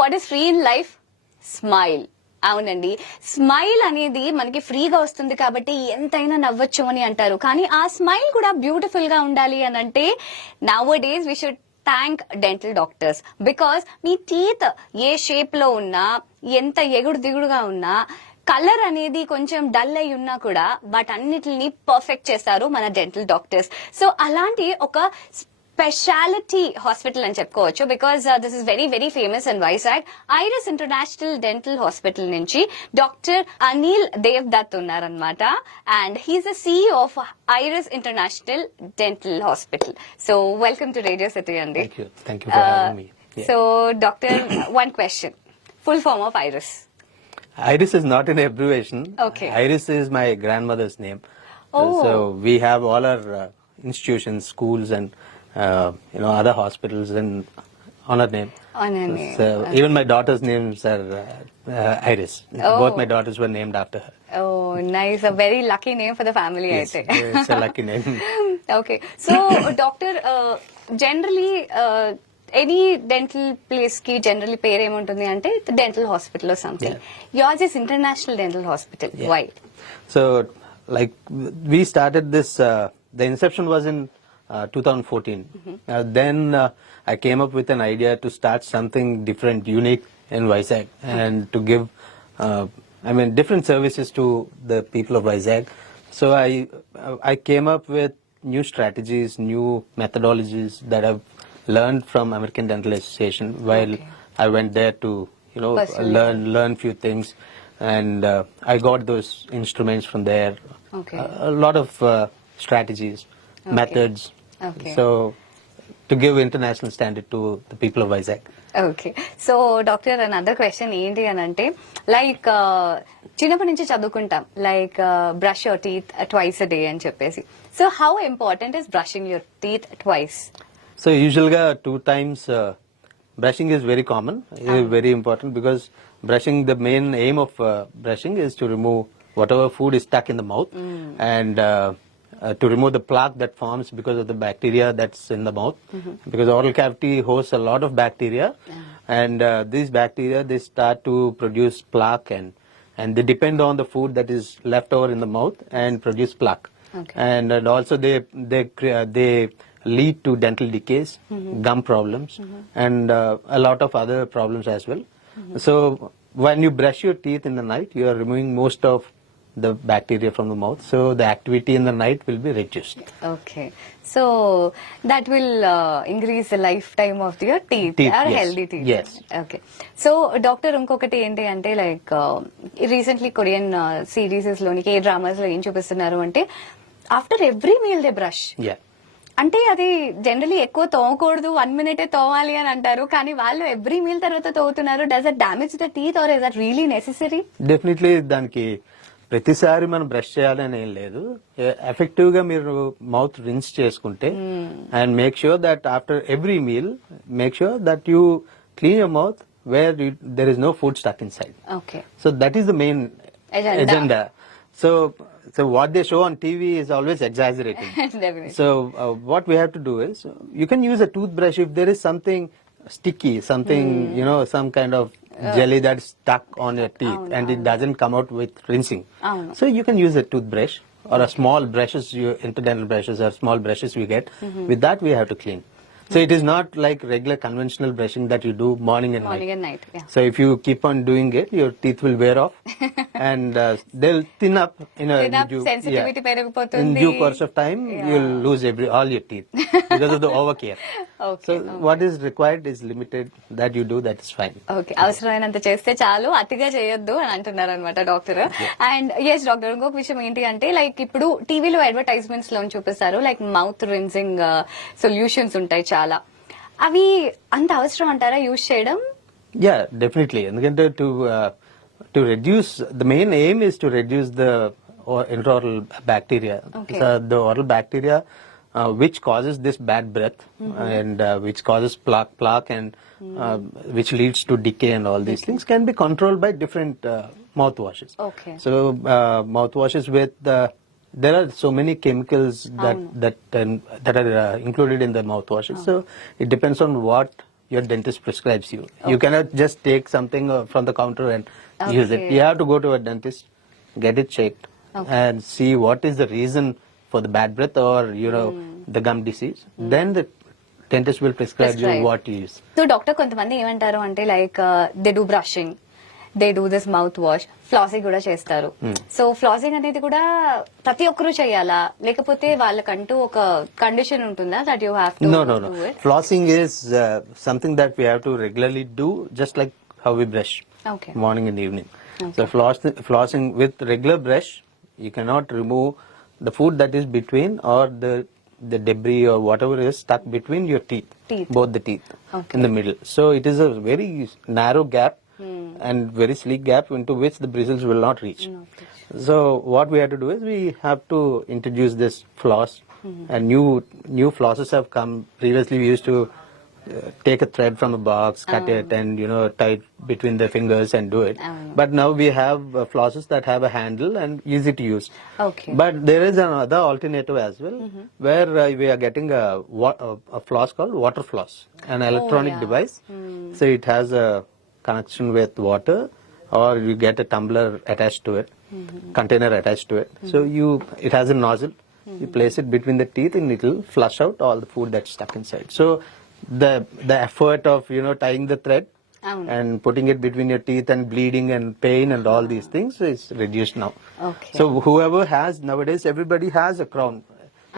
What is free in life? Smile. అవునండి, స్మైల్ అనేది మనకి ఫ్రీగా వస్తుంది కాబట్టి ఎంతైనా నవ్వచ్చు అని అంటారు. కానీ ఆ స్మైల్ కూడా బ్యూటిఫుల్ గా ఉండాలి అని అంటే now days we should thank dental doctors. Because మీ టీత్ ఏ షేప్ లో ఉన్నా, ఎంత ఎగుడు దిగుడుగా ఉన్నా, కలర్ అనేది కొంచెం డల్ అయి ఉన్నా కూడా వాటన్నిటిని పర్ఫెక్ట్ చేస్తారు మన డెంటల్ డాక్టర్స్. సో అలాంటి ఒక స్పెషాలిటీ హాస్పిటల్ అని చెప్పుకోవచ్చు. Because this is very very famous in Vizag. Iris international dental hospital నుంచి డాక్టర్ అనిల్ దేవ్ దత్ ఉన్నారనమాట. And he is the CEO of Iris international dental hospital. So welcome to radio city అండి. Thank you for having me. Yeah. So doctor, one question, full form of Iris? Iris is not an abbreviation. Okay. Iris is my grandmother's name. Oh. So we have all our institutions, schools, and other hospitals and on her name. On her name. So even my daughter's names are Iris. Oh. Both my daughters were named after her. Oh, nice. A very lucky name for the family, Yes, I think. it's a lucky name. Okay. So, doctor, generally, any dental place ki generally పేరు ఏముంటుంది అంటే dental hospital or something. Yours is International Dental Hospital. Yeah. Why? So, like, we started this, the inception was in 2014. Then I came up with an idea to start something different, unique in Vizag, and to give, different services to the people of Vizag. So I came up with new strategies, new methodologies that I've learned from American Dental Association while I went there to, Personally. learn few things, and I got those instruments from there. Okay. A lot of strategies, methods. Okay. So to give international standard to the people of Vizag. Okay. So doctor, another question ఏంటి అని అంటే, లైక్ చిన్నప్పటి నుంచి చదువుకుంటాం like brush your teeth twice a day అని చెప్పేసి. So how important is brushing your teeth twice? So usually 2 times brushing is very common, very important, because brushing, the main aim of brushing is to remove whatever food is stuck in the mouth, and to remove the plaque that forms because of the bacteria that's in the mouth, because oral cavity hosts a lot of bacteria, and these bacteria, they start to produce plaque, and they depend on the food that is left over in the mouth and produce plaque. Okay. And also they lead to dental decays, gum problems, and a lot of other problems as well. So when you brush your teeth in the night, you are removing most of the bacteria from the mouth, so the activity in the night will be reduced. Okay. So that will increase the life time of your teeth or Yes. Healthy teeth. Yes. Okay. So doctor, ఇంకొకటి ఏంటి అంటే like recently Korean serieses లోని, K dramas లో ఏం చూపిస్తున్నారు అంటే after every meal they brush. Yeah. అంటే అది జనరలీ ఎక్కువ తోమకూడదు, 1 minute తోమాలి అని అంటారు. కానీ వాళ్ళు ఎవ్రీ మీల్ తర్వాత తోముతున్నారు. Does that damage the teeth or is that really necessary? Definitely దానికి ప్రతిసారి మనం బ్రష్ చేయాలని ఏం లేదు. ఎఫెక్టివ్ గా మీరు మౌత్ రిన్స్ చేసుకుంటే, and make sure that after every meal, make sure that you clean your mouth where there is no food stuck inside. Okay. So that is the main agenda. So what they show on TV is always exaggerated. Definitely. So what we have to do is, you can use a toothbrush if there is something sticky, something, some kind of jelly that's stuck on your teeth and it doesn't come out with rinsing. So you can use a toothbrush or a small brushes, interdental brushes or small brushes we get. With that we have to clean. So it is not like regular conventional brushing that you do morning and night. Yeah. So if you keep on doing it, your teeth will wear off and they'll thin up in a sensitivity in పెరిగిపోతుంది. due course of time. You'll lose all your teeth because of the overcare. Okay. So what is required is limited, that you do, that is fine. Okay. అవసరమైనంత చేస్తే చాలు, అతిగా చేయొద్దు అని అంటున్నారు అనమాట doctor. And yes doctor, ఇంకొక విషయం ఏంటి అంటే లైక్ ఇప్పుడు టీవీలో అడ్వర్టైజ్మెంట్స్ లో చూపిస్తారు లైక్ మౌత్ రిన్సింగ్ సొల్యూషన్స్ ఉంటాయి చాలా. అవి అంత అవసరం అంటారా యూజ్ చేయడం? Yeah, definitely. ఎందుకంటే to reduce, the main aim is to reduce the intraoral bacteria. Okay. So the oral bacteria which causes this bad breath, and which causes plaque and which leads to decay and all these things can be controlled by different mouthwashes. Okay. So mouthwashes with there are so many chemicals that are included in the mouthwashes. So it depends on what your dentist prescribes you. You cannot just take something from the counter and use it. Okay. You have to go to a dentist, get it checked, and see what is the reason for the bad breath or the gum disease. Then the dentist will prescribe you Prescribe. what to use. So doctor కొంతమంది ఏమంటారు అంటే like they do brushing, they do this mouth wash, flossing కూడా చేస్తారు. So flossing అనేది కూడా ప్రతి ఒక్కరూ చేయాలా, లేకపోతే వాళ్ళకంటూ ఒక కండిషన్ ఉంటుందా that you have to No. Do it? Flossing is something that we have to regularly do, just like how we brush okay. morning and evening. So flossing with regular brush, you cannot remove the food that is between or the debris or whatever is stuck between your teeth, both the teeth in the middle. So it is a very narrow gap and very sleek gap into which the bristles will not reach. So what we have to do is we have to introduce this floss, and new flosses have come. Previously we used to take a thread from a box, cut it, and tie it between the fingers and do it. But now we have flosses that have a handle and easy to use. Okay. But there is another alternative as well, where we are getting a floss called water floss, an electronic device. So it has a connection with water, or you get a tumbler attached to it, container attached to it. So it has a nozzle. You place it between the teeth and it will flush out all the food that's stuck inside. So the effort of tying the thread అవును. and putting it between your teeth and bleeding and pain and all these things is reduced now. Okay. So whoever has nowadays, everybody has a crown.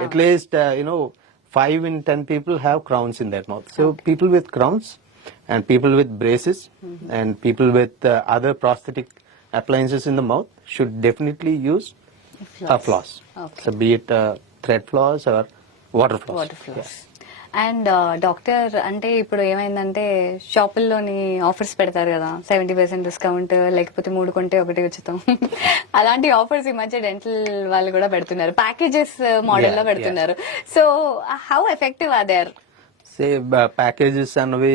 At least 5 in 10 people have crowns in their mouth. So people with crowns and people with braces and people with other prosthetic appliances in the mouth should definitely use a floss. Okay. So be it thread floss or water floss. Water floss. And doctor అంటే ఇప్పుడు ఏమైందంటే షాపుల్లోని ఆఫర్స్ పెడతారు కదా, 70% డిస్కౌంట్, లేకపోతే 3 కొంటే 1 ఉచితం. అలాంటి ఆఫర్స్ ఈ మధ్య డెంటల్ వాళ్ళు కూడా పెడుతున్నారు, ప్యాకేజెస్ మోడల్ లో Yeah, పెడుతున్నారు. So how effective are there? Say packages and we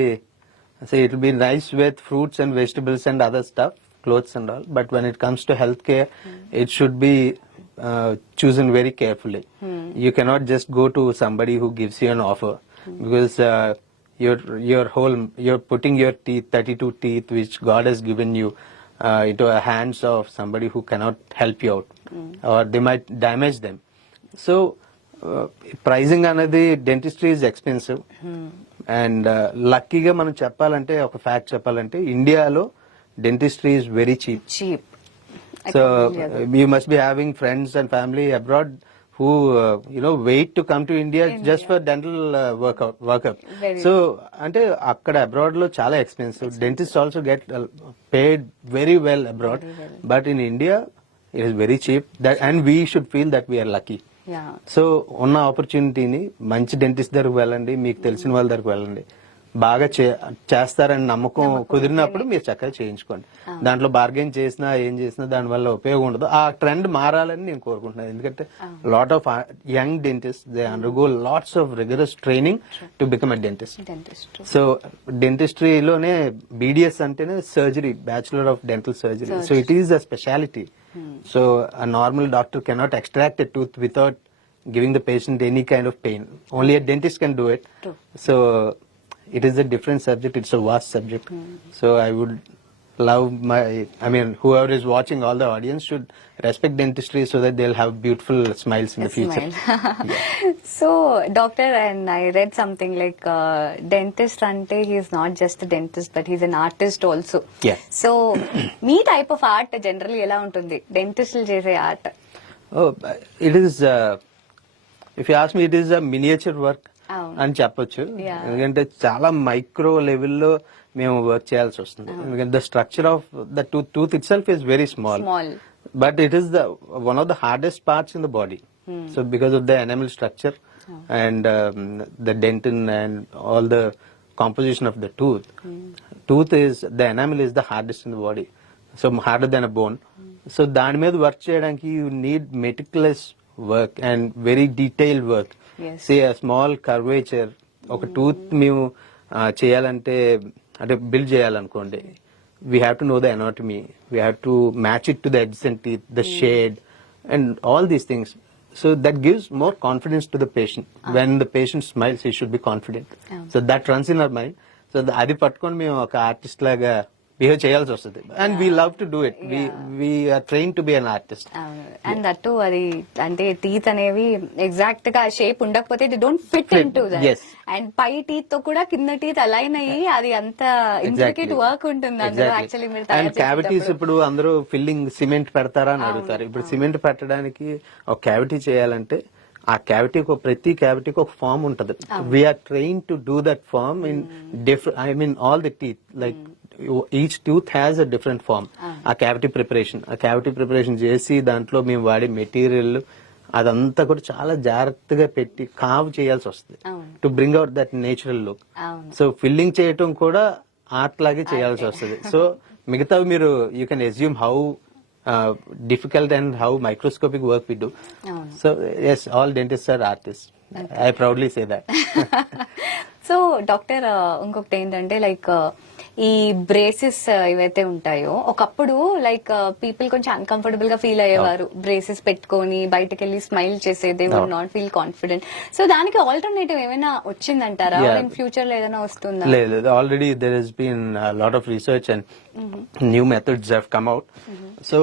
say it will be nice with fruits and vegetables and other stuff, clothes and all. But when it comes to healthcare, it should be chosen very carefully. You cannot just go to somebody who gives you an offer, because you're putting your teeth, 32 teeth which God has given you, into the hands of somebody who cannot help you out, or they might damage them. So pricing another dentistry is expensive, and లక్కీగా మనం చెప్పాలంటే ఒక ఫ్యాక్ట్ చెప్పాలంటే ఇండియాలో dentistry is very cheap. Cheap. So you must be having friends and family abroad who wait to come to India just for dental workup. So అంటే అక్కడ అబ్రాడ్ లో చాలా expensive. Dentists also get paid very well abroad, but in India it is very cheap. And we should feel that we are lucky. Yeah. So ఉన్న ఆపర్చునిటీని మంచి డెంటిస్ట్ దగ్గరకు వెళ్ళండి, మీకు తెలిసిన వాళ్ళ దగ్గరకు వెళ్ళండి, బాగా చేస్తారని నమ్మకం కుదిరినప్పుడు మీరు చక్కగా చేయించుకోండి. దాంట్లో బార్గెన్ చేసినా ఏం చేసినా దాని వల్ల ఉపయోగం ఉండదు. ఆ ట్రెండ్ మారాలని నేను కోరుకుంటున్నాను. ఎందుకంటే lot of young dentist they undergo lots of rigorous training to become a dentist. So డెంటిస్ట్రీలోనే BDS అంటేనే surgery, bachelor of dental surgery. So it is a speciality. So a normal doctor cannot extract a tooth without giving the patient any kind of pain. Only a dentist can do it. True. So it is a different subject. It's a vast subject. So I would love whoever is watching, all the audience should respect dentistry so that they'll have beautiful smiles in the future. So doctor, and I read something like dentist ante he is not just a dentist but he's an artist also. Yeah. So me type of art generally ela untundi dentist lu chese art? Oh, it is if you ask me, it is a miniature work అని చెప్పొచ్చు. ఎందుకంటే చాలా మైక్రో లెవెల్లో మేము వర్క్ చేయాల్సి వస్తుంది. ఎందుకంటే the structure of the tooth it self is very small, but it is one of the hardest parts in the body. So because of the enamel structure and the dentin and all the composition of the enamel is the hardest in the body, so harder than a bone. So దాని మీద వర్క్ చేయడానికి you need meticulous work and very detailed work. Say a small curvature, ఒక టూత్ మేము చేయాలంటే అంటే బిల్డ్ చేయాలనుకోండి, we have to know the anatomy, we have to match it to the adjacent teeth, the shade and all these things. So that gives more confidence to the patient. When the patient smiles, he should be confident. So that runs in our mind. So అది పట్టుకొని మేము ఒక artist లాగా behave చేయాల్సి వస్తుంది. And we love to do it. We are train to be an artist. And that అది అంటే teeth అనేవి ఎగ్జాక్ట్ గా షేప్ ఉండకపోతే they don't fit in to Yes. And పై టీత్ తో కూడా కింద టీత్ అలైన్ అయ్యి అది అంత ఇంట్రికేట్ వర్క్ ఉంటుంది అందులో యాక్చువల్లీ మీరు అండ్ తయారు క్యావిటీస్ చేసేటప్పుడు. ఇప్పుడు అందరూ ఫిల్లింగ్ సిమెంట్ పెడతారా అని అడుగుతారు. ఇప్పుడు సిమెంట్ పెట్టడానికి ఒక క్యావిటీ చేయాలంటే ఆ క్యావిటీకి ప్రతి క్యావిటీకి ఒక ఫామ్ ఉంటది. We are train to do that form in different, I mean all the teeth, like each tooth has a different form. ఆ క్యావిటీ ప్రిపరేషన్ చేసి దాంట్లో మేము వాడే మెటీరియల్ అదంతా కూడా చాలా జాగ్రత్తగా పెట్టి కావ్ చేయాల్సి వస్తుంది to bring out that natural look. So filling చేయటం కూడా ఆర్ట్ లాగే చేయాల్సి వస్తుంది. సో మిగతావి మీరు you can assume how difficult and how microscopic work we do. So yes, all dentists are artists. I proudly say that. So doctor ఇంకొకటి ఏంటంటే like ఈ బ్రేసెస్ ఏవైతే ఉంటాయో ఒకప్పుడు లైక్ పీపుల్ కొంచెం అన్కంఫర్టబుల్ గా ఫీల్ అయ్యేవారు బ్రేసెస్ పెట్టుకొని బయటకు వెళ్ళి స్మైల్ చేసేది, would not feel confident. So దానికి ఆల్టర్నేటివ్ ఏమైనా వచ్చిందంటారా? ఇన్ ఫ్యూచర్ లో ఏదైనా వస్తుందా? లేదు, already there has been a lot of research and new methods have come out. So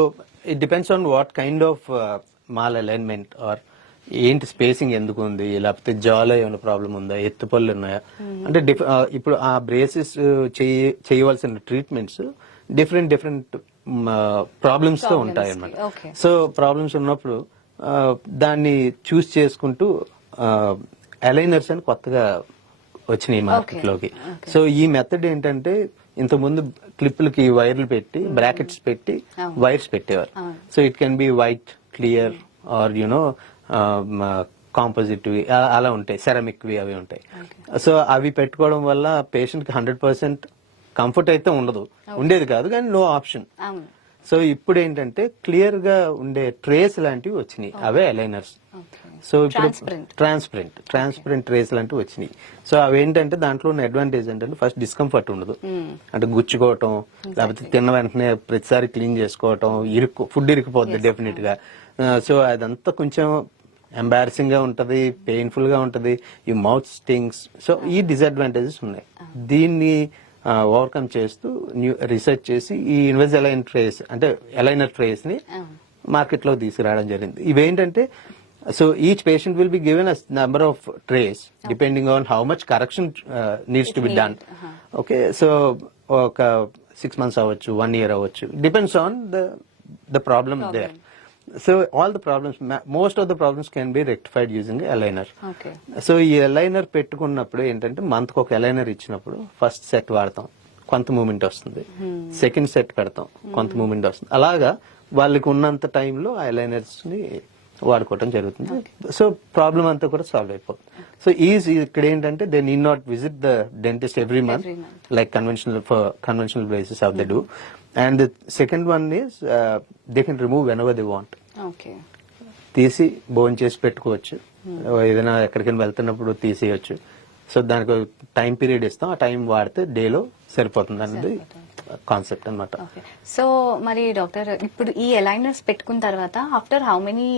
it depends on what kind of malalignment or ఏంటి స్పేసింగ్ ఎందుకు ఉంది, లేకపోతే జాలో ఏమైనా ప్రాబ్లం ఉందా, ఎత్తుపళ్ళు ఉన్నాయా, అంటే ఇప్పుడు ఆ బ్రేసెస్ చేయవలసిన ట్రీట్మెంట్స్ డిఫరెంట్ ప్రాబ్లమ్స్ తో ఉంటాయి అన్నమాట. సో ప్రాబ్లమ్స్ ఉన్నప్పుడు దాన్ని చూస్ చేసుకుంటూ అలైనర్స్ అని కొత్తగా వచ్చినాయి మార్కెట్ లోకి. సో ఈ మెథడ్ ఏంటంటే ఇంతకుముందు క్లిప్పులకి వైర్లు పెట్టి బ్రాకెట్స్ పెట్టి వైర్స్ పెట్టేవారు. So it can be white, clear or you know composite అలా ఉంటాయి, సెరామిక్ వి అవి ఉంటాయి. సో అవి పెట్టుకోవడం వల్ల పేషెంట్ కి 100% కంఫర్ట్ అయితే ఉండేది కాదు, కానీ నో ఆప్షన్. సో ఇప్పుడు ఏంటంటే క్లియర్ గా ఉండే ట్రేస్ లాంటివి వచ్చినాయి, అవే అలైనర్స్. సో ఇప్పుడు ట్రాన్స్పరెంట్ ట్రేస్ లాంటివి వచ్చినాయి. సో అవి ఏంటంటే దాంట్లో ఉన్న అడ్వాంటేజ్ ఏంటంటే ఫస్ట్ డిస్కంఫర్ట్ ఉండదు, అంటే గుచ్చుకోవటం, లేకపోతే తిన్న వెంటనే ప్రతిసారి క్లీన్ చేసుకోవటం, ఫుడ్ ఇరికిపోద్ది డెఫినెట్ గా. సో అదంతా కొంచెం ఎంబారసింగ్ గా ఉంటది, పెయిన్ఫుల్ గా ఉంటది, ఈ మౌత్ స్టింగ్స్. సో ఈ డిసడ్వాంటేజెస్ ఉన్నాయి. దీన్ని ఓవర్కమ్ చేస్తూ రీసెర్చ్ చేసి ఈ ఇన్విజిలైన్ ట్రేస్ అంటే అలైనర్ ట్రేస్ ని మార్కెట్ లో తీసుకురావడం జరిగింది. ఇవేంటంటే so each patient will be given a number of trace depending on how much correction needs to be done. Okay, so ఒక 6 months అవ్వచ్చు, 1 year అవ్వచ్చు, depends on the problem there. So all the problems, most of the problems can be rectified using a aligner. Okay. So ఈ అలైనర్ పెట్టుకున్నప్పుడు ఏంటంటే మంత్ ఒక అలైనర్ ఇచ్చినప్పుడు first set వాడతాం, కొంత మూమెంట్ వస్తుంది. సెకండ్ సెట్ పెడతాం, కొంత మూమెంట్ వస్తుంది. అలాగా వాళ్ళకి ఉన్నంత టైంలో ఆ అలైనర్స్ ని వాడుకోవటం జరుగుతుంది. సో ప్రాబ్లం అంతా కూడా సాల్వ్ అయిపోతుంది. సో ఇక్కడ ఏంటంటే they need not visit the dentist every month like conventional basis of they do. And the second one is they can remove whenever they want. Okay. తీసి బోన్ చేసి పెట్టుకోవచ్చు, ఏదైనా ఎక్కడికైనా వెళ్తున్నప్పుడు తీసేయచ్చు. సో దానికి టైం పీరియడ్ ఇస్తాం, ఆ టైం వాడితే డేలో సరిపోతుంది అనేది కాన్సెప్ట్ అనమాట. సో మరి డాక్టర్ ఇప్పుడు ఈ అలైనర్స్ పెట్టుకున్న తర్వాత after how many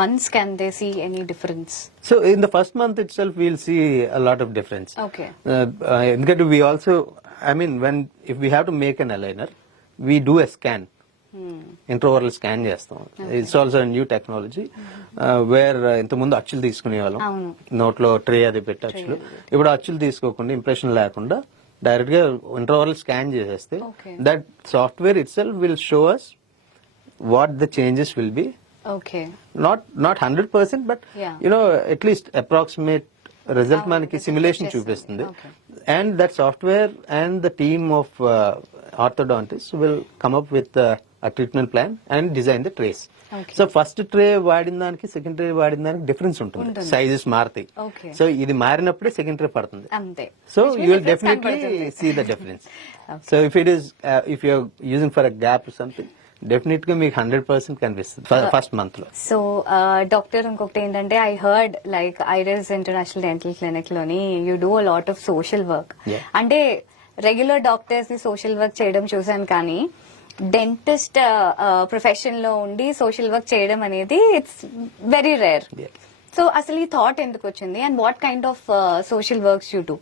months can they see any difference? So in the first month itself we'll see a lot of difference. Okay. ఎందుకంటే we also, I mean, if we have to make an aligner, we do a scan. Intraoral scan చేస్తాం. It's also new technology where ఇంతకుముందు అచ్చులు తీసుకునే వాళ్ళం, నోట్లో ట్రే అది పెట్టి అచ్చులు. ఇప్పుడు అచ్చులు తీసుకోకుండా, ఇంప్రెషన్ లేకుండా డైరెక్ట్ గా ఇంట్రోవరల్ స్కాన్ చేసేస్తే that software itself will show us what the changes will be. Not 100%, but you know at least approximate result మనకి సిమ్యులేషన్ చూపిస్తుంది. And that software and the team of orthodontists will come up with a treatment plan and design the trays. So first tray వాడిన దానికి second tray వాడిన దానికి డిఫరెన్స్ ఉంటుంది, సైజెస్ మారుతాయి. So ఇది మారినప్పుడే సెకండ్ ట్రే పడుతుంది. So you will definitely see the difference. So if you're using for a gap something, definite గా మీకు 100% కనిపిస్తుంది ఫస్ట్ మంత్ లో. సో డాక్టర్ ఇంకొకటి ఏంటంటే I heard like Iris international Dental Clinic లోని you do a lot of social work. అంటే regular doctors ని social work చేయడం చూసాను, కానీ డెంటిస్ట్ ప్రొఫెషన్ లో ఉండి సోషల్ వర్క్ చేయడం అనేది ఇట్స్ వెరీ రేర్. సో అసలు ఈ థాట్ ఎందుకు వచ్చింది, and what kind of social works you do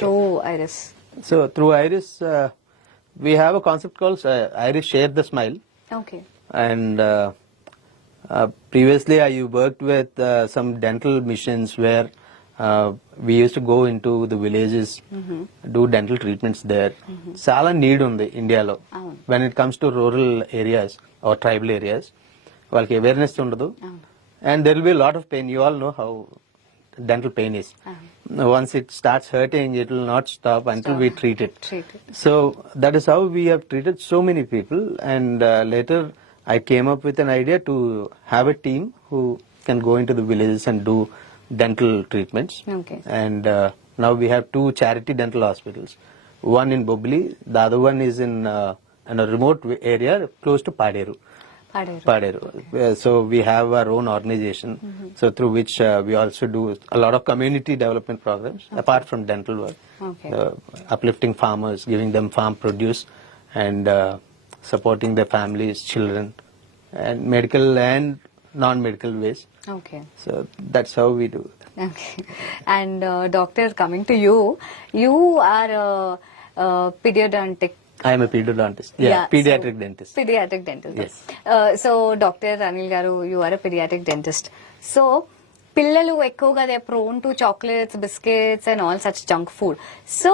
through iris? So through Iris, we have a concept called Iris Share the Smile. Okay And previously, I worked with some dental missions where we used to go into the villages, do dental treatments there. చాలా need ఉంది ఇండియాలో. When it comes to rural areas or tribal areas, వాళ్ళకి awareness ఉండదు. And there will be a lot of pain. You all know how dental pain is. Once it starts hurting, it will not stop until we treat it. So that is how we have treated so many people. And later, I came up with an idea to have a team who can go into the villages and do dental treatments. Okay. And now we have 2 charity dental hospitals. One in Bobli, the other one is in a remote area close to Paderu. Paderu. So we have our own organization, so through which we also do a lot of community development programs apart from dental work. Okay. Uplifting farmers, giving them farm produce, and supporting their families, children, and medical and non-medical ways. Okay So that's how we do it. Okay. And doctor, coming to you, you are a pediatric. I am a pediodontist. Pediatric dentist. Pediatric dentist. Yes. So Dr. Anil garu, you are a pediatric dentist. So పిల్లలు ఎక్కువగా they prone to chocolates biscuits and all such junk food so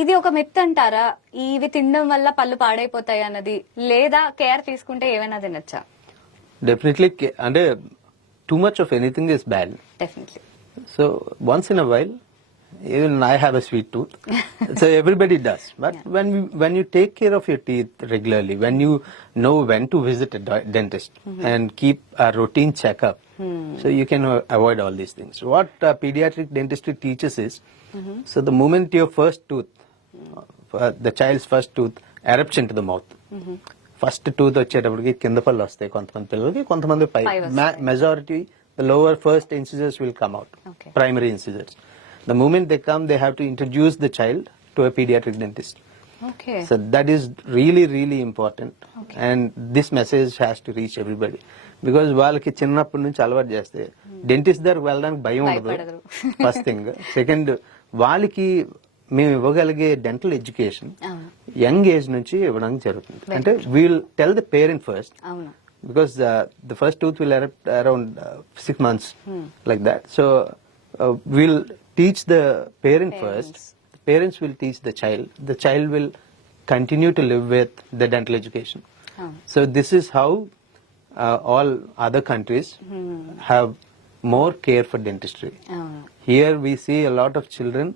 ఇది ఒక మిత్ అంటారా ఇవి తినడం వల్ల పళ్ళు పాడైపోతాయి అన్నది లేదా కేర్ తీసుకుంటే ఏమైనా తినచ్చా Definitely, and too much of anything is bad. Definitely So once in a while, even I have a sweet tooth. So everybody does. But when you take care of your teeth regularly, when you know when to visit a dentist and keep a routine checkup, so you can avoid all these things. What pediatric dentistry teaches is, so the moment your first tooth, the child's first tooth erupts into the mouth. First tooth వచ్చేటప్పటికి కింద పళ్ళు వస్తాయి కొంతమంది పిల్లలకి కొంతమంది పై majority the lower first incisors will come out primary incisors the moment they come they have to introduce the child to a paediatric dentist so that is really really important and this message has to reach everybody because వాళ్ళకి చిన్నప్పటి నుంచి అలవాటు చేస్తే డెంటిస్ట్ దగ్గరకు వెళ్ళడానికి భయం ఉండదు first thing second వాళ్ళకి మేము ఇవ్వగలిగే డెంటల్ ఎడ్యుకేషన్ యంగ్ ఏజ్ నుంచి ఇవ్వడానికి జరుగుతుంది అంటే we'll tell the parent first because the first tooth will around 6 months like that so we'll teach the parent first the parents will teach the child will continue to live with the dental education so this is how all other countries have more care for dentistry here we see a lot of children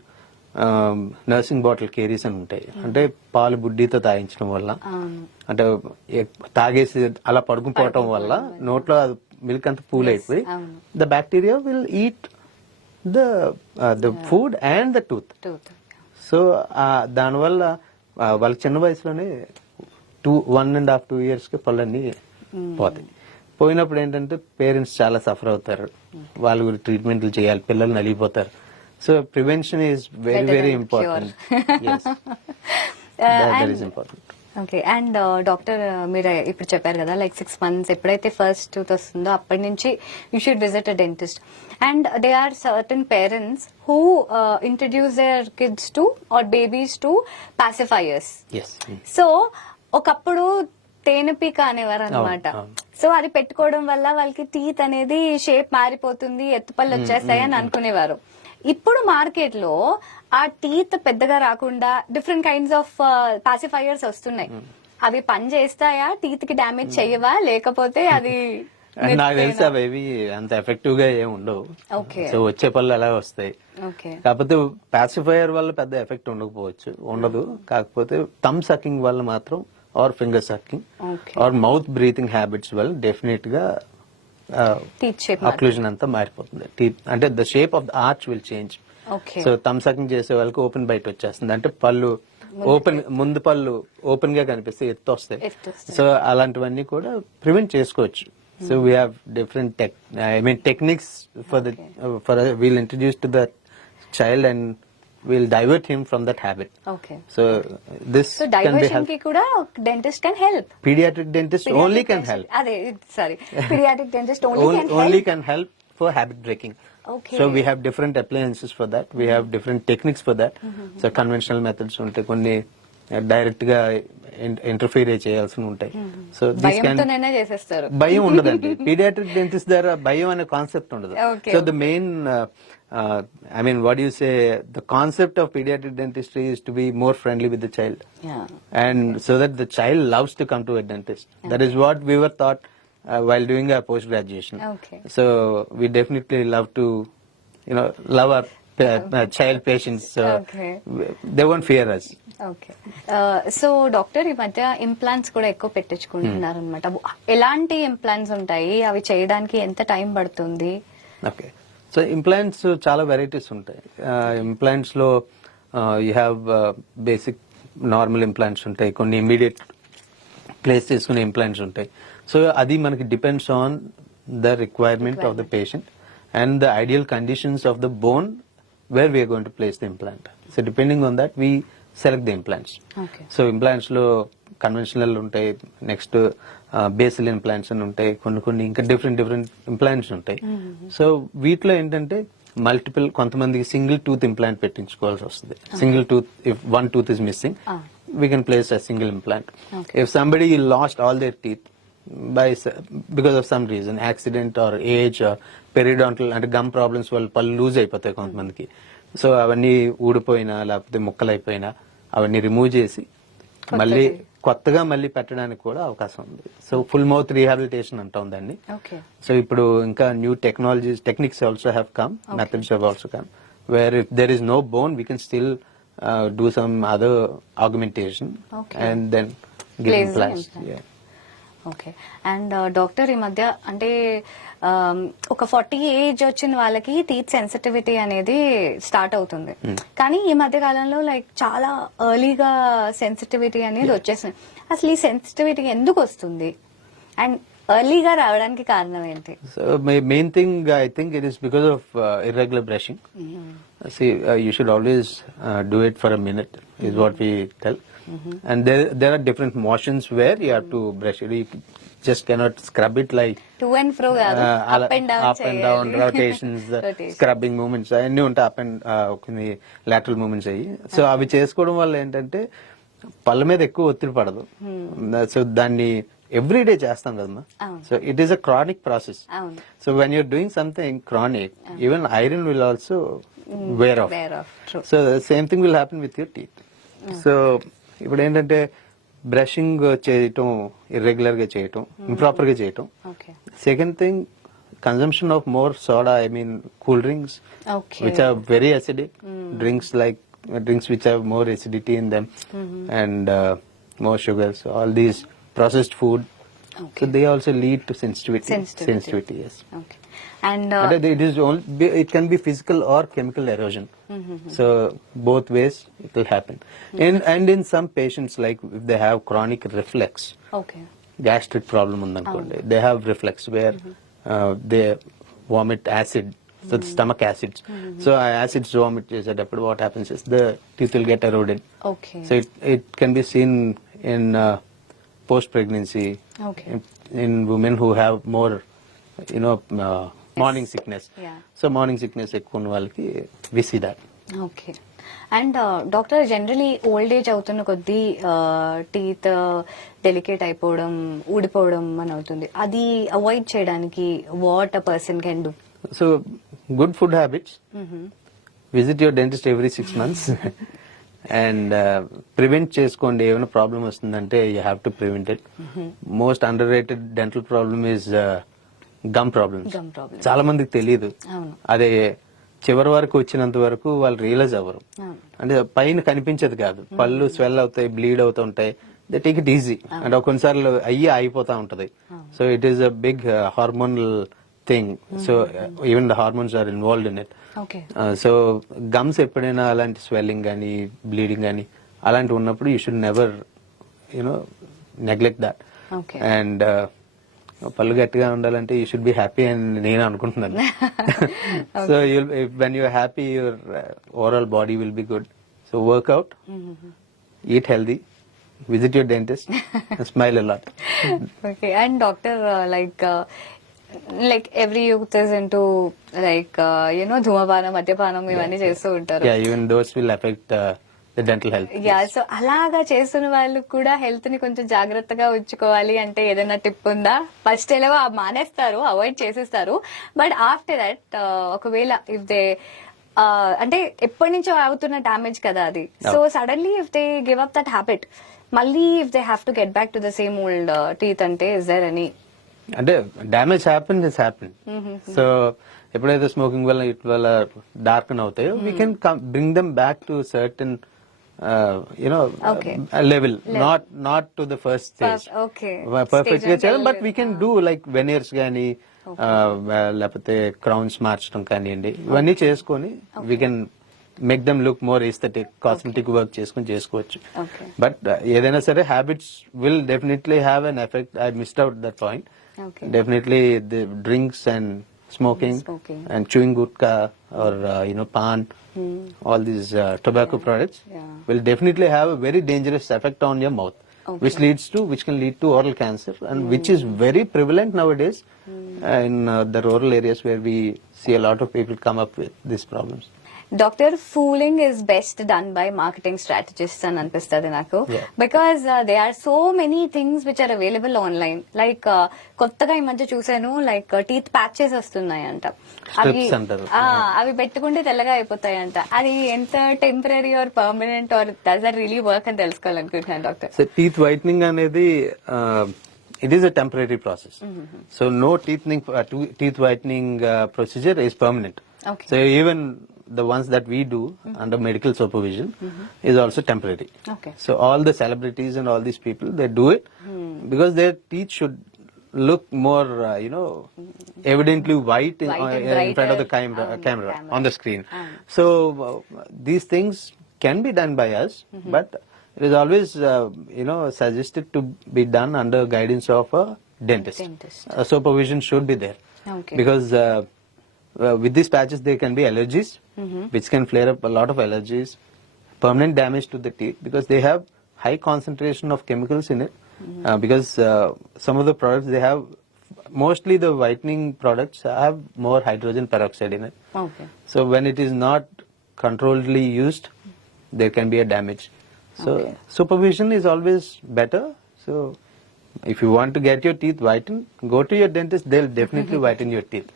nursing bottle caries అని ఉంటాయి అంటే పాలు బుడ్డితో తాగించడం వల్ల అంటే తాగేసి అలా పడుకుపోవటం వల్ల నోట్లో మిల్క్ అంతా పూల్ అయిపోయి the bacteria will eat the food and the tooth so దానివల్ల వాళ్ళ చిన్న వయసులోనే 1.5-2 years కి పళ్ళన్నీ పోతాయి పోయినప్పుడు ఏంటంటే పేరెంట్స్ చాలా సఫర్ అవుతారు వాళ్ళు ట్రీట్మెంట్లు చేయాలి పిల్లలు నలిగిపోతారు So prevention is very important. Yes, that is important. Okay and doctor మీరు ఇప్పుడు చెప్పారు కదా లైక్ 6 months ఎప్పుడైతే ఫస్ట్ టూత్ వస్తుందో అప్పటి నుంచి you should visit a dentist and they are certain parents who introduce their kids to or babies to pacifiers so ఒకప్పుడు తేనెపీక అనేవారు అనమాట సో అది పెట్టుకోవడం వల్ల వాళ్ళకి టీత్ అనేది షేప్ మారిపోతుంది ఎత్తుపళ్ళు వచ్చేస్తాయి అని అనుకునేవారు ఇప్పుడు మార్కెట్ లో ఆ టీత్ పెద్దగా రాకుండా డిఫరెంట్ కైండ్స్ ఆఫ్ పాసిఫైయర్స్ వస్తున్నాయి అవి పని చేస్తాయా టీత్ కి డ్యామేజ్ చెయ్యవా లేకపోతే అది నాకు తెలిసి అవి అంత ఎఫెక్టివ్ గా ఏమి ఉండవు సో వచ్చే పళ్ళు అలా వస్తాయి కాకపోతే పాసిఫైయర్ వల్ల పెద్ద ఎఫెక్ట్ ఉండదు కాకపోతే థమ్ సకింగ్ వల్ల మాత్రం or finger sucking or mouth breathing habits వల్ల డెఫినెట్ గా అక్లూజన్ అంతా మారిపోతుంది అంటే the shape of the arch will change so thumb sucking చేసే వాళ్ళకి ఓపెన్ బైట్ వచ్చేస్తుంది అంటే పళ్ళు ముందు పళ్ళు ఓపెన్ గా కనిపిస్తే ఎత్తు వస్తాయి సో అలాంటివన్నీ కూడా ప్రివెంట్ చేసుకోవచ్చు so we have different techniques for we'll introduce to the child and we'll divert him from that habit. Okay. So this so diversion ki kuda dentist can help. Pediatric dentist only can help. Sorry. Pediatric dentist only can help. Only can help for habit breaking. Okay. So we have different appliances for that. We have different techniques for that. So conventional methods ఉంటాయి, కొన్ని డైరెక్ట్ గా ఇంటర్ఫీర్ చేయాల్సి ఉంటాయి. So this can భయంతోనైనా చేసేస్తారు. భయం ఉండదండి. Paediatric dentist ద్వారా భయం అనే కాన్సెప్ట్ ఉండదు. Okay. So the main I mean, what do you say? The concept of pediatric dentistry is to be more friendly with the child, Yeah. and so that the child loves to come to a dentist. That is what we were taught while doing our post graduation. Okay. So we definitely love to, love our child patients. So Okay. they won't fear us. Okay. So doctor, ఈ మధ్య ఇంప్లాంట్స్ కూడా ఎక్కువ పెట్టించుకుంటున్నారు అనమాట. ఎలాంటి ఇంప్లాంట్స్ ఉంటాయి, అవి చేయడానికి ఎంత టైం పడుతుంది? ఓకే. సో ఇంప్లాంట్స్ చాలా వెరైటీస్ ఉంటాయి. ఇంప్లాంట్స్ లో you have basic normal implants ఉంటాయి, కొన్ని ఇమీడియట్ ప్లేస్ చేసుకునే ఇంప్లాంట్స్ ఉంటాయి. సో అది మనకి depends on the requirement of the patient and the ideal conditions of the bone where we're going to place the implant. So depending on that we select the implants. Okay. So implants లో conventional ఉంటాయి, next basal implants అని ఉంటాయి, కొన్ని ఇంకా different implants ఉంటాయి. సో వీటిలో ఏంటంటే మల్టిపుల్, కొంతమందికి సింగిల్ టూత్ ఇంప్లాంట్ పెట్టించుకోవాల్సి వస్తుంది. Single tooth, if one tooth is missing, we can place a single implant. Okay. If somebody lost all their teeth because of some reason, accident or age or periodontal అంటే gum problems వల్ల పళ్ళు లూజ్ అయిపోతాయి కొంతమందికి. సో అవన్నీ ఊడిపోయినా లేకపోతే ముక్కలైపోయినా అవన్నీ రిమూవ్ చేసి మళ్ళీ కొత్తగా మళ్ళీ పెట్టడానికి కూడా అవకాశం ఉంది. సో ఫుల్ మౌత్ రీహాబిలిటేషన్ అంటాం దాన్ని. ఓకే. సో ఇప్పుడు ఇంకా new techniques also have come, methods have also come, where if there is no bone we can still do some other augmentation. Okay. And then give Place the implants. implant. Yeah. Okay. And doctor, ఈ మధ్య అంటే ఒక 40 ఏజ్ వచ్చిన వాళ్ళకి teeth sensitivity అనేది స్టార్ట్ అవుతుంది. కానీ ఈ మధ్య కాలంలో లైక్ చాలా ఎర్లీగా సెన్సిటివిటీ అనేది వచ్చేసింది. అసలు ఈ సెన్సిటివిటీ ఎందుకు వస్తుంది అండ్ ఎర్లీగా రావడానికి కారణం ఏంటి? So my main thing, I think it is because of irregular brushing. See, you should always do it for a minute, is what we tell. And there are different motions where you have to brush it. You just cannot scrub it like to and fro కాదు, up and down up and down rotations, scrubbing movements అన్ని ఉంటాయి, up and కొన్ని lateral movements అయ్యి. సో అవి చేసుకోవడం వల్ల ఏంటంటే పళ్ళ మీద ఎక్కువ ఒత్తిడి పడదు. సో దాన్ని ఎవ్రీడే చేస్తాం కదమ్మా. So it is a chronic process. అవును. So when you're doing something chronic, even iron will also wear off. True. So same thing will happen with your teeth. So ఇప్పుడు ఏంటంటే బ్రషింగ్ చేయటం ఇర్రెగ్యులర్ గా చేయటం, ఇంప్రాపర్ గా చేయటం. Okay. Second thing, consumption of more soda, I mean cool drinks okay. which are very acidic. Drinks which have more acidity in them, and more sugars, all these processed food. Okay. So they also lead to sensitivity. Sensitivity. Yes. Okay. And But it can be physical or chemical erosion. So both ways it will happen. And in some patients, like if they have chronic reflux, okay. gastric problem undanukondi, they have reflux where they vomit acid, so the stomach acids. So acids vomit cheseటప్పుడు what happens is the teeth will get eroded. Okay. So it can be seen in post pregnancy, Okay. in women who have more morning sickness. Yeah. So morning sickness ఎక్కువ ఉన్న వాళ్ళకి we see that. Okay. And doctor, generally old age అవుతున్న కొద్దీ teeth delicate అయిపోవడం, ఊడిపోవడం అని అవుతుంది. అది అవాయిడ్ చేయడానికి what a person can do? So good food habits, visit your dentist every 6 months and prevent చేసుకోండి. ఏమైనా ప్రాబ్లం వస్తుందంటే you have to prevent it. Most underrated dental problem is gum problems. Gum problem. చాలా మందికి తెలియదు. అవును. అదే చివరి వరకు వచ్చినంత వరకు వాళ్ళు రియలైజ్ అవ్వరు. అవును. అంటే పైన కనిపించదు కాదు, పళ్ళు స్వెల్ అవుతాయి, బ్లీడ్ అవుతూ ఉంటాయి. They take it easy. అంటే కొన్నిసార్లు ఆగిపోతా ఉంటది. So it is a big hormonal thing. So even the hormones are involved in it. Okay. So gums ఎప్పుడైనా అలాంటి స్వెల్లింగ్ కానీ బ్లీడింగ్ కానీ అలాంటి ఉన్నప్పుడు you should never neglect that. Okay. And పళ్ళు గట్టిగా ఉండాలంటే యూ షుడ్ బి హ్యాపీ అని నేను అనుకుంటున్నాను. So when you're happy, your overall body will be good. So workout, eat healthy, visit your dentist, smile a lot. Okay. And doctor, like like every youth is into like ధూమపానం, మద్యపానం ఇవన్నీ చేస్తూ ఉంటారు. Yeah, even those will affect the dental health. Yeah, so అలాగా చేస్తున్న వాళ్ళు కూడా హెల్త్ ని కొంచెం జాగ్రత్తగా ఉంచుకోవాలి అంటే ఏదైనా టిప్ ఉందా? ఫస్ట్ ఎలాగో మానేస్తారు, అవాయిడ్ చేసేస్తారు, బట్ ఆఫ్టర్ దట్ ఒకవేళ ఇఫ్ దే అంటే ఎప్పటి నుంచో అవుతున్న డామేజ్ కదా అది, so suddenly if they give up that habit, మళ్ళీ if they have to get back to the same old teeth అంటే ఇస్ దేర్ ఎనీ? అంటే damage happen is happen. So ఎప్పుడైతే స్మోకింగ్ వల్ల ఇట్ వల్ల డార్కన్ అవుతాయో we can bring them back to certain level, not to the first stage perfect గా చేయాలి, but we can do like veneers గానీ లేకపోతే crowns మార్చడం కానివ్వండి, ఇవన్నీ చేసుకొని we can make them look more aesthetic, cosmetic work చేసుకొని చేసుకోవచ్చు. బట్ ఏదైనా సరే habits will definitely have an effect. I missed out that point. Definitely the drinks and smoking and chewing gutka or pan, all these tobacco products will definitely have a very dangerous effect on your mouth, which can lead to oral cancer, and which is very prevalent nowadays in the rural areas where we see a lot of people come up with these problems. Doctor, fooling is best done by marketing strategist అని అనిపిస్తుంది నాకు, because they are so many things which are available online. Like కొత్తగా ఈ మధ్య చూసాను, like teeth patches వస్తున్నాయి అంట, అవి పెట్టుకుంటే తెల్లగా అయిపోతాయంట. అది ఎంత temporary are permanent or does that really work అని తెలుసుకోవాలనుకుంటున్నాను డాక్టర్. సో టీత్ వైట్నింగ్ అనేది it is a temporary process. So no teeth whitening procedure is permanent. So even the ones that we do under medical supervision is also temporary. So all the celebrities and all these people, they do it because their teeth should look more evidently white in front of the camera on the screen. So these things can be done by us, but it is always suggested to be done under guidance of a dentist. Supervision should be there, because with these patches there can be allergies, which can flare up a lot of allergies, permanent damage to the teeth, because they have high concentration of chemicals in it. Because some of the products they have, mostly the whitening products have more hydrogen peroxide in it. So when it is not controlledly used, there can be a damage. So supervision is always better. So if you want to get your teeth whitened, go to your dentist. They'll definitely whiten your teeth.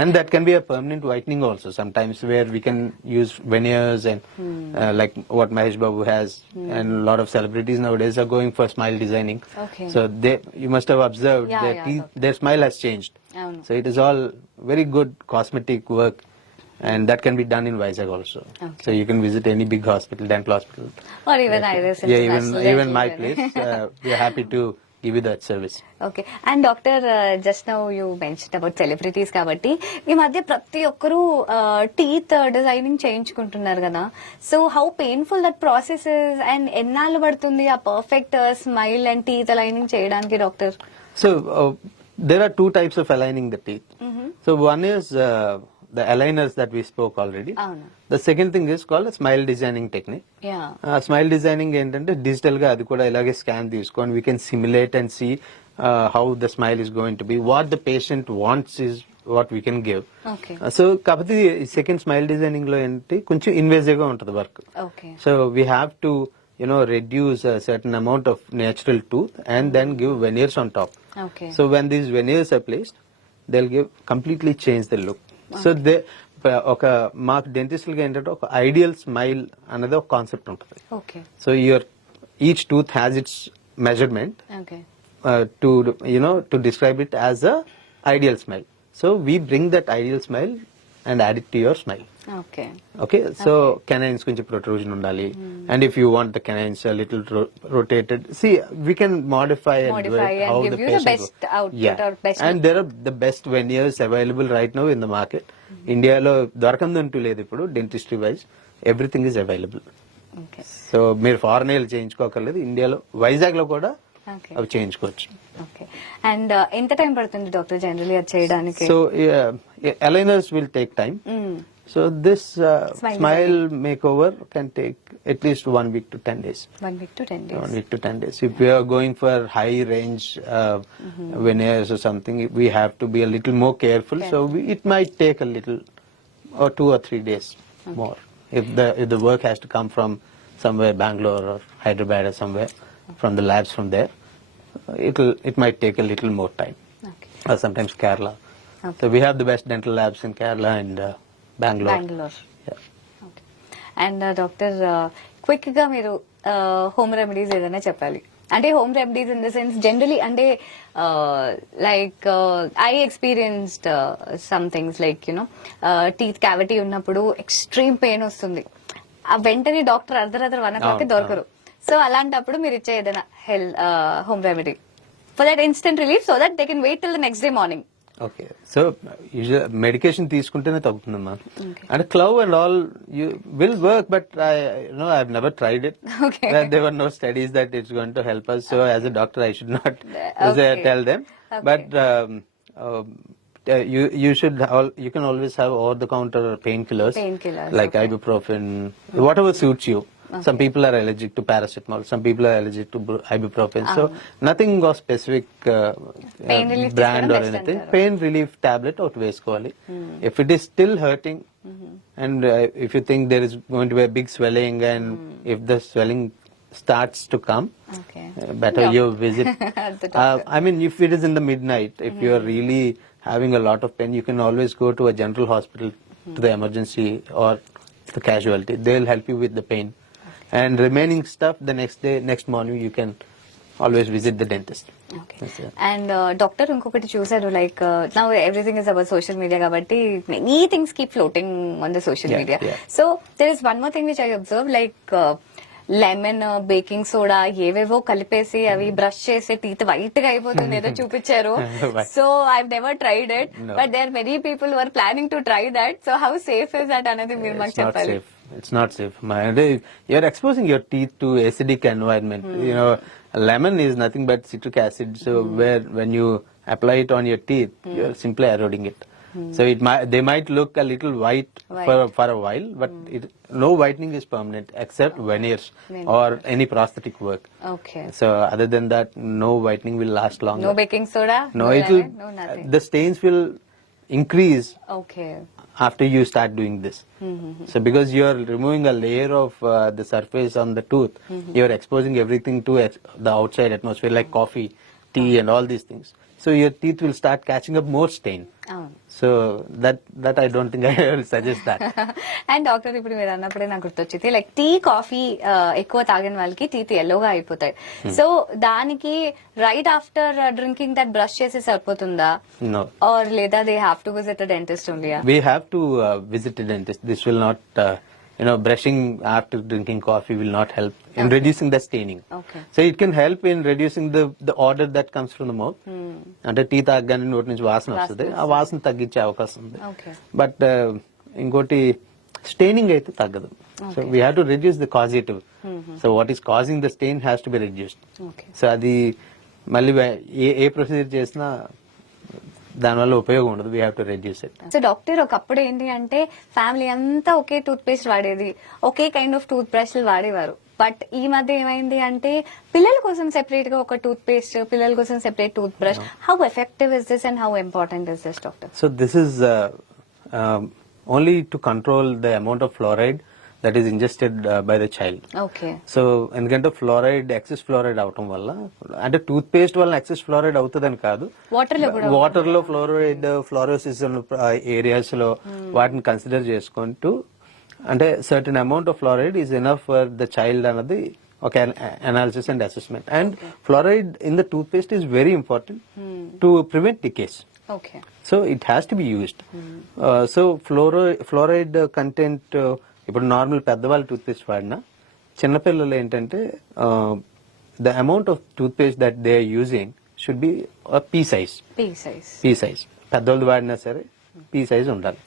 And that can be a permanent whitening also sometimes, where we can use veneers and like what Mahesh Babu has, and a lot of celebrities nowadays are going for smile designing. So you must have observed their smile has changed. So it is all very good cosmetic work, and that can be done in Vizag also. So you can visit any big hospital, dental hospital, or even Iris. Even my place. We are happy to give you that service. Okay. And doctor, just now you mention about celebrities కాబట్టి ఈ మధ్య ప్రతి ఒక్కరూ teeth designing చేయించుకుంటున్నారు కదా, so how painful that process is, and ఎన్నాళ్ళు పడుతుంది ఆ perfect smile and teeth aligning చేయడానికి doctor? So there are two types of aligning the teeth. So one is the aligners that we spoke already. The second thing is called a smile designing technique. Smile designing ఏంటంటే డిజిటల్ గా అది కూడా ఇలాగే స్కాన్ తీసుకొని we can simulate and see how the smile is going to be. What the patient wants is what we can give. So కాకపోతే second smile designing లో ఏంటి కొంచెం ఇన్వేజివ్ గా ఉంటుంది work. So we have to reduce a certain amount of natural tooth and then give veneers on top. So when these veneers are placed, they'll completely change the look. So ఒక మాకు డెంటిస్ట్ గా ఏంటంటే ఒక ఐడియల్ స్మైల్ అనేది ఒక కాన్సెప్ట్ ఉంటుంది. So each tooth has its measurement to describe it as a ideal smile. So we bring that ideal smile and add it to your smile. Okay, so canines కొంచెం protrusion ఉండాలి, and if you want the canines a little rotated, see we can modify and do it how the patient and there are the best veneers available right now in the market. India లో దొరకందంటూ లేదు ఇప్పుడు, dentistry wise everything is available. So మీరు ఫారెన్ వెళ్ళి చేయించుకోకర్లేదు, ఇండియాలో వైజాగ్ లో కూడా అవి చేయించుకోవచ్చు. అండ్ ఎంత టైం పడుతుంది డాక్టర్ జనరల్లీ అది చేయడానికి? So aligners will take time. So this Smile makeover can take at least 1 week to 10 days. 1 week to 10 days. 1 week to 10 days. If we are going for high range veneers or something, we have to be a little more careful. So it might take a little or 2 or 3 days more. If the work has to come from somewhere, Bangalore or Hyderabad or somewhere, from the labs from there, it might take a little more time. Okay. Or sometimes Kerala. Okay. So we have the best dental labs in Kerala and Bangalore. Bangalore. Yeah. Okay. And doctor quick గా మీరు home remedies ఏదైనా చెప్పాలి అంటే home remedies in the sense generally అంటే like I experienced some things like you know teeth cavity ఉన్నప్పుడు extreme pain వస్తుంది ఆ వెంటనే డాక్టర్ అర్ధరాత్రి 1 o'clock దొరకరు సో అలాంటప్పుడు మీరు ఇచ్చే ఏదైనా home remedy for that instant relief so that they can wait till the next day morning. Okay so medication తీసుకుంటేనే తగ్గుతుందమ్మా అంటే clove and all you will work but I never tried it there no studies that it's going to help us so as a doctor I should not tell them but you can always have over the counter painkillers like ibuprofen, whatever suits you. Some people are allergic to paracetamol, some people are allergic to ibuprofen, so nothing of specific pain relief brand or anything. Pain relief tablet out vesukovali. If it is still hurting and if you think there is going to be a big swelling and if the swelling starts to come, better you visit. I mean, if it is in the midnight, if you are really having a lot of pain, you can always go to a general hospital, to the emergency or the casualty. They'll help you with the pain. And remaining stuff, the next morning, you can always visit the dentist. And doctor ఇంకొకటి చూసారు like now everything is about social media కాబట్టి many things keep floating on the social media so there is one more thing which I observe like lemon baking soda ఏవేవో కలిపేసి అవి బ్రష్ చేసి teeth white గా అయిపోతుంది ఏదో చూపించారు so I never tried it but there many people were planning to try that so how safe is that అనేది మీరు మాకు చెప్పాలి. It's not safe. You're exposing your teeth to acidic environment. You know, lemon is nothing but citric acid. So when you apply it on your teeth, you're simply eroding it. So they might look a little white. For a while, but no whitening is permanent except veneers or any prosthetic work. Okay. So other than that, no whitening will last long. No baking soda. No, it will. No nothing. The stains will increase. Okay. After you start doing this. So because you are removing a layer of the surface on the tooth, you are exposing everything to the outside atmosphere like coffee, tea and all these things. So your teeth will start catching up more stain. So that I don't think I will suggest that. And doctor ఇప్పుడు మీరు అన్నప్పుడే నాకు గుర్తొచ్చింది like tea coffee ఎక్కువ తాగిన వాళ్ళకి టీత్ ఎల్లోగా అయిపోతాయి సో దానికి right after drinking that brush చేసి సరిపోతుందా No. ఆర్ లేదా they have to visit a dentist only? We have to visit a dentist. This will not, brushing after drinking coffee will not help in reducing the staining. Okay. So it can help in reducing the odor that comes from the mouth. అంటే టీ తాగగానే నోటి నుంచి వాసన వస్తుంది ఆ వాసన తగ్గించే అవకాశం ఉంది Okay. బట్ ఇంకోటి స్టెయినింగ్ అయితే తగ్గదు so we have to reduce the causative so what is causing the stain has to be reduced so అది మళ్ళీ ఏ ప్రొసీజర్ చేసినా దానివల్ల ఉపయోగం ఉండదు we have to reduce it. So doctor ఒకప్పుడు ఏంటి అంటే ఫ్యామిలీ అంతా ఒకే టూత్ పేస్ట్ వాడేది ఒకే కైండ్ ఆఫ్ టూత్ బ్రష్లు వాడేవారు బట్ ఈ మధ్య ఏమైంది అంటే పిల్లల కోసం సెపరేట్ గా ఒక టూత్ పేస్ట్ పిల్లల కోసం separate tooth brush how effective is this and how important is this doctor? So this is only to control the amount of fluoride that is ingested by the child. Okay. So ఎందుకంటే fluoride excess fluoride అవటం వల్ల అంటే tooth paste వల్ల excess fluoride అవుతుందని కాదు వాటర్ లో fluoride fluorosis areas లో వాటిని కన్సిడర్ చేసుకుంటూ అంటే certain amount of fluoride is enough for the child అన్నది ఒక analysis and assessment and fluoride in the toothpaste is very important to prevent decays. Okay. So it has to be used. So fluoride content ఇప్పుడు normal పెద్దవాళ్ళు toothpaste వాడినా చిన్నపిల్లలు ఏంటంటే the amount of toothpaste that they are using should be pea size పెద్దవాళ్ళు వాడినా సరే pea size ఉండాలి.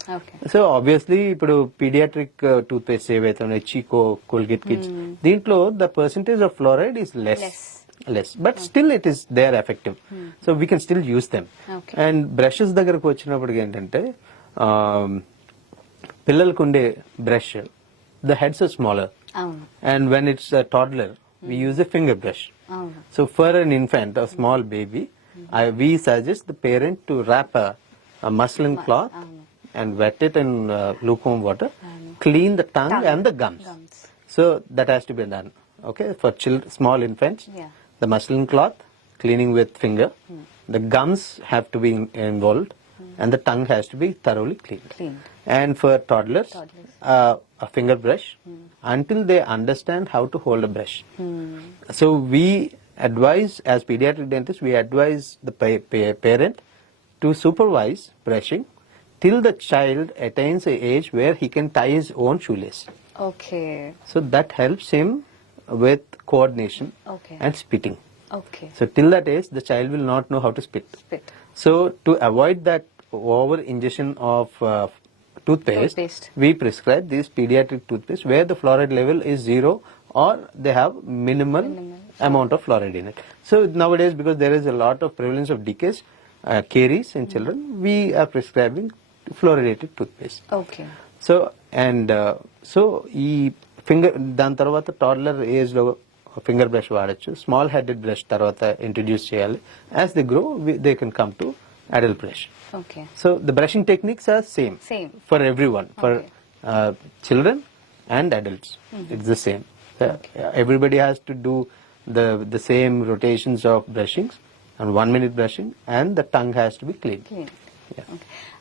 So obviously ఇప్పుడు పీడియాట్రిక్ టూత్ పేస్ట్ ఏవైతే ఉన్నాయి చీకో కోల్గేట్ కిడ్స్ దీంట్లో the percentage of fluoride is less but still it is they are effective so we can still use them. And brushes దగ్గరకు వచ్చినప్పటికి ఏంటంటే పిల్లలకు ఉండే brush the heads are smaller అవును and when it's a toddler we use a finger brush. అవును So for an infant, a small baby, we suggest the parent to wrap a muslin cloth and wet it in lukewarm water, clean the tongue and the gums. So that has to be done. Okay, for small infants, Yeah. the muslin cloth, cleaning with finger, the gums have to be involved, and the tongue has to be thoroughly cleaned. Cleaned. And for toddlers, a finger brush until they understand how to hold a brush. So we advise, as pediatric dentists, we advise the parent to supervise brushing till the child attains a age where he can tie his own shoelace. Okay So that helps him with coordination Okay. and spitting. Okay So till that age, the child will not know how to spit. Spit So to avoid that over ingestion of toothpaste, Toothpaste. we prescribe this pediatric toothpaste where the fluoride level is 0 or they have minimal amount of fluoride in it. So nowadays, because there is a lot of prevalence of decays, caries in children, we are prescribing fluoridated toothpaste. Okay so and so ఈ finger దాని తర్వాత toddler age లో finger brush వాడచ్చు. Small headed brush తర్వాత introduce చేయాలి. As they grow they can come to adult brush. Okay so the brushing techniques are same Same. For everyone, for children and adults. It's the same. Everybody has to do the same rotations of brushings and 1 minute brushing, and the tongue has to be clean.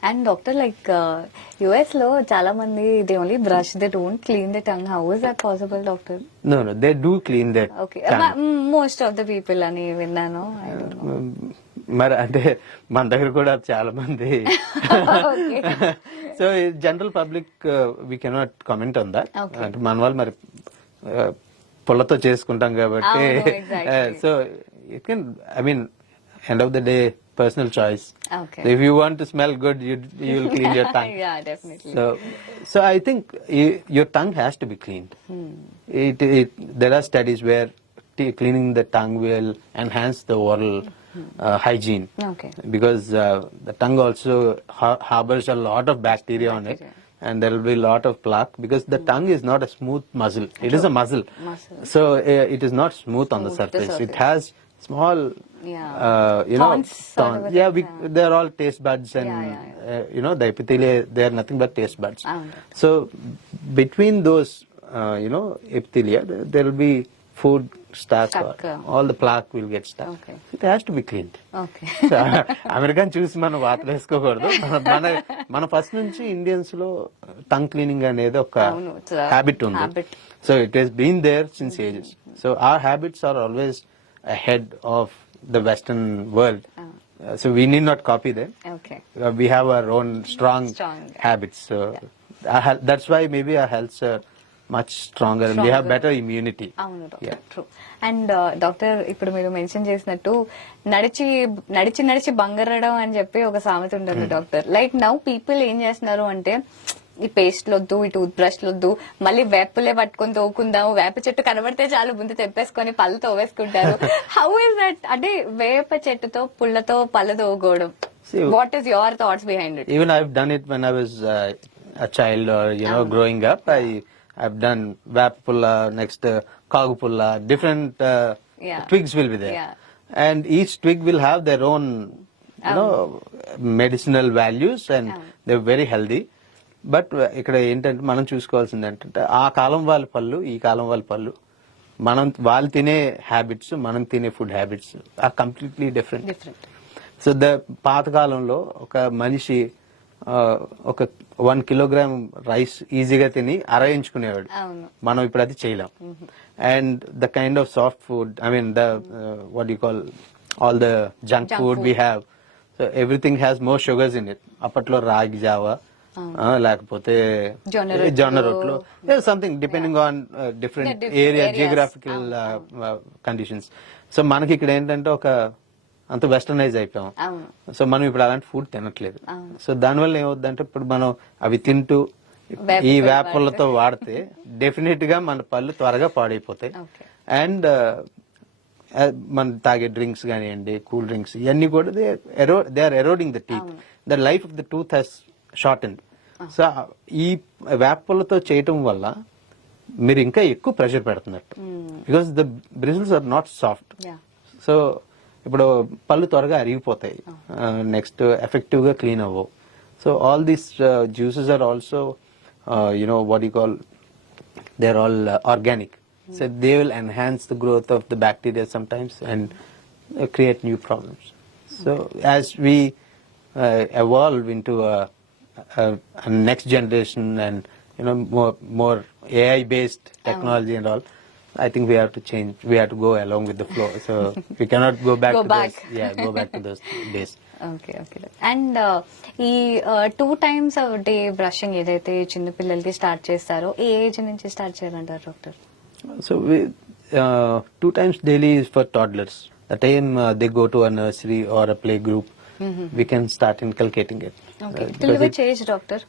And doctor like US లో చాలా మంది they only brush they don't clean the tongue. How is that possible doctor? No, they do clean their okay tongue. Most of the people అని విన్నాను. I don't know. మరి అంటే మన దగ్గర కూడా చాలా మంది. So general public we cannot comment on that. Okay. అంటే మన వాళ్ళు మరి పుల్లతో చేసుకుంటాం కాబట్టి. అవును, exactly. So it can, I mean, end of the day personal choice. Okay. If you want to smell good, you will clean your tongue. Yeah, definitely. So I think your tongue has to be cleaned. There are studies where cleaning the tongue will enhance the oral hygiene. Okay. Because the tongue also harbors a lot of bacteria on it, and there will be a lot of plaque, because the tongue is not a smooth muscle. It is a muscle. So it is not smooth on the surface. It has small, Thorns sort of a thing, they are all taste buds, and the epithelia, they are nothing but taste buds. So between those epithelia, there will be food stuck, or all the plaque will get stuck. Okay. It has to be cleaned. Okay American చూసి మనం వాటర్ వేసుకోకూడదు. మన ఫస్ట్ నుంచి ఇండియన్స్ లో tongue cleaning అనేది ఒక అవును, it's a habit ఉంది. habit. So it has been there since ages. So our habits are always ahead of the Western world. So we need not copy them. Okay We have our own strong habits. So that's why maybe our healths are much stronger and we have better immunity. అవును Yeah. Doctor true. And doctor ఇప్పుడు మీరు మెన్షన్ చేసినట్టు నడిచి నడిచి నడిచి బంగారడం అని చెప్పి ఒక సామెత ఉంటుంది డాక్టర్. లైక్ నౌ పీపుల్ ఏం చేస్తున్నారు అంటే ఈ పేస్ట్ లొద్దు, ఈ టూత్ బ్రష్ లొద్దు, మళ్ళీ వేపులే పట్టుకొని తోకుందాము, వేప చెట్టు కనబడితే చాలు ముందు తెప్పేసుకొని పళ్ళు తోవేసుకుంటారు. How is that? అంటే వేప చెట్టుతో పుల్లతో పళ్ళు తోగోవడం, what is your thoughts behind it? Even I've done it when I was a child, or growing up. I've done vapapulla, next kagupulla, different twigs will be there. Yeah. And each twig will have their own medicinal values, and they're very healthy. But ఇక్కడ ఏంటంటే మనం చూసుకోవాల్సింది ఏంటంటే ఆ కాలం వాళ్ళ పళ్ళు, ఈ కాలం వాళ్ళ పళ్ళు, వాళ్ళు తినే హ్యాబిట్స్, మనం తినే food habits are completely different. సో పాతకాలంలో ఒక మనిషి ఒక 1 kilogram రైస్ ఈజీగా తిని అరయించుకునేవాడు. మనం ఇప్పుడు అది చేయలేం. And the kind of soft food, I mean the what you call all the junk food we have, so everything has more sugars in it. అప్పట్లో రాగి జావా, లేకపోతే జొన్న రొట్లు, something depending on different area, geographical conditions. So మనకి ఇక్కడ ఏంటంటే ఒక అంత వెస్టర్నైజ్ అయిపోయాం. సో మనం ఇప్పుడు అలాంటి ఫుడ్ తినట్లేదు. సో దానివల్ల ఏమవుతుందంటే ఇప్పుడు మనం అవి తింటూ ఈ వేపలతో వాడితే డెఫినెట్ గా మన పళ్ళు త్వరగా పాడైపోతాయి. అండ్ మన తాగే డ్రింక్స్ కానివ్వండి, కూల్ డ్రింక్స్, ఇవన్నీ కూడా they are eroding the teeth. The life of the tooth has shortened. So ఈ వేపలతో చేయటం వల్ల మీరు ఇంకా ఎక్కువ ప్రెషర్ పెడుతున్నట్టు, because the bristles are not soft. So ఇప్పుడు పళ్ళు త్వరగా అరిగిపోతాయి, నెక్స్ట్ ఎఫెక్టివ్ గా క్లీన్ అవ్వవు. So all these juices are also what you call, they are all organic. So they will enhance the growth of the bacteria sometimes and create new problems. So as we evolve into a next generation and more AI based technology and all, I think we have to change. We have to go along with the flow. So we cannot go back Go to back. go back to those days. Okay okay. And ఈ 2 times a day brushing ఏదైతే చిన్న పిల్లలకి స్టార్ట్ చేస్తారో ఏ ఏజ్ నుంచి స్టార్ట్ చేయాలంటారు doctor? So we 2 times daily is for toddlers. The time they go to a nursery or a play group, we can start inculcating it. Okay. Because till which age doctor?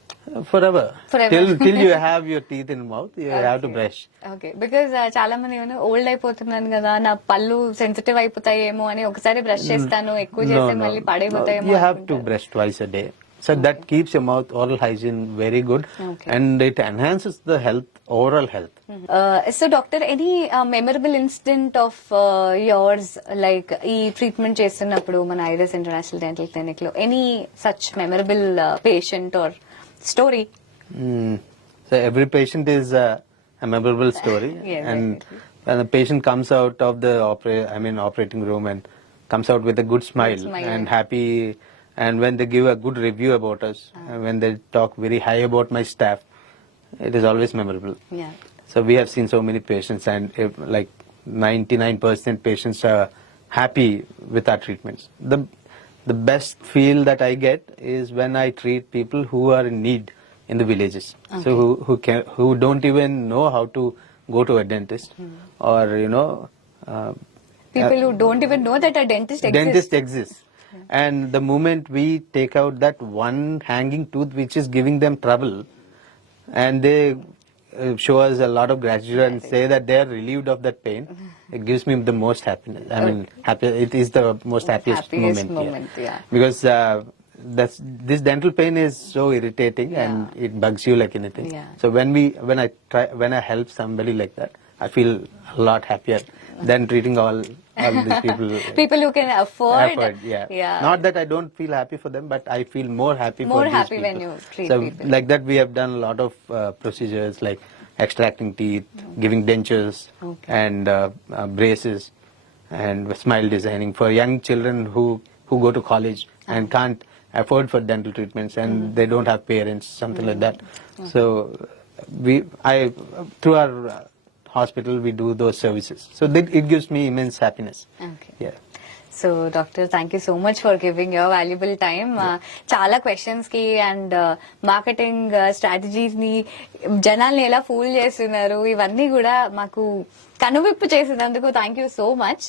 Forever. Forever. Till you have your teeth in mouth, you have to brush. Okay. Because చాలా మంది ఓల్డ్ అయిపోతున్నాను కదా, నా పళ్ళు సెన్సిటివ్ అయిపోతాయేమో అని ఒకసారి బ్రష్ చేస్తాను, ఎక్కువ చేస్తే మళ్ళీ పాడైపోతాయేమో. You have to brush twice a day. So that keeps your mouth oral hygiene very good, Okay. and it enhances the health, overall health. So doctor, any memorable incident of yours like ఈ ట్రీట్మెంట్ చేస్తున్నప్పుడు మన ఐరస్ international Dental clinic లో any such memorable patient or story? So every patient is a memorable story. Yes, And definitely. when the patient comes out of the operating room and comes out with a good smile, smile. and happy, and when they give a good review about us, and when they talk very high about my staff, it is always memorable. Yeah. So we have seen so many patients, and like 99% patients are happy with our treatments. The best feel that I get is when I treat people who are in need in the villages. So who don't even know how to go to a dentist, or People who don't even know that a dentist exists. dentist exists. And the moment we take out that one hanging tooth which is giving them trouble, and they show us a lot of gratitude and say that they are relieved of that pain, it gives me the most happiness. I mean, it is the most happiest moment. Yeah. Because this dental pain is so irritating, and it bugs you like anything. Yeah. So when I help somebody like that, I feel a lot happier than treating all these people. People who can afford. Yeah. Not that I don't feel happy for them, but I feel more happy More for these happy people. when you treat so people. like that, we have done a lot of procedures like extracting teeth, giving dentures, and braces, and smile designing for young children who go to college and can't afford for dental treatments, and they don't have parents, something like that. So through our hospital, we do those services. So it gives me immense happiness. Okay. Yeah. So doctor, thank you so much for giving your valuable time. చాలా క్వశ్చన్స్ కి and marketing strategies ని, జనాల్ని ఎలా ఫూల్ చేస్తున్నారు, ఇవన్నీ కూడా మాకు కనువిప్పు చేసినందుకు థ్యాంక్ యూ సో మచ్.